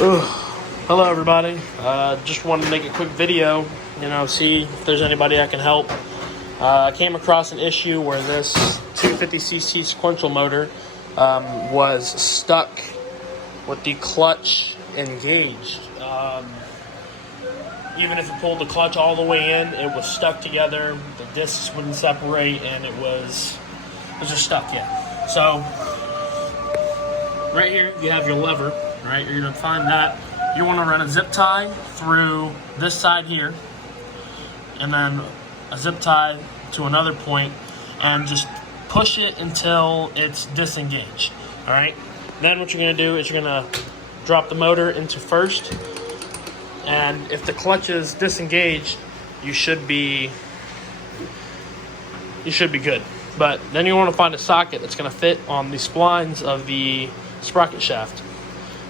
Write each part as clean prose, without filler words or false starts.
Ugh. Hello everybody, just wanted to make a quick video, see if there's anybody I can help. I came across an issue where this 250cc sequential motor was stuck with the clutch engaged. Even if it pulled the clutch all the way in, it was stuck together, the discs wouldn't separate, and it was just stuck, yeah. So, right here you have your lever, right? You're gonna find that. You wanna run a zip tie through this side here, and then a zip tie to another point, and just push it until it's disengaged, all right? Then what you're gonna do is you're gonna drop the motor into first, and if the clutch is disengaged, you should be good. But then you want to find a socket that's going to fit on the splines of the sprocket shaft.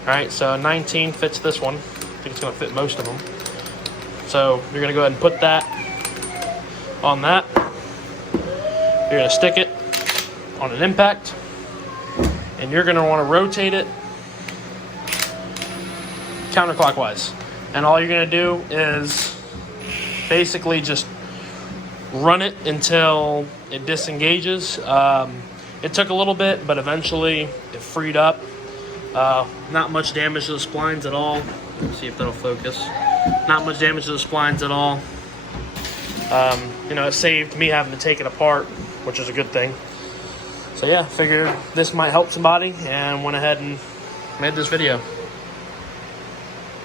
All right, so 19 fits this one. I think it's going to fit most of them. So you're going to go ahead and put that on that. You're going to stick it on an impact, and you're going to want to rotate it counterclockwise. And all you're going to do is basically just run it until it disengages. It took a little bit, but eventually it freed up. Not much damage to the splines at all. Let's see if that'll focus. Not much damage to the splines at all. It saved me having to take it apart, which is a good thing. So yeah, figured this might help somebody and went ahead and made this video.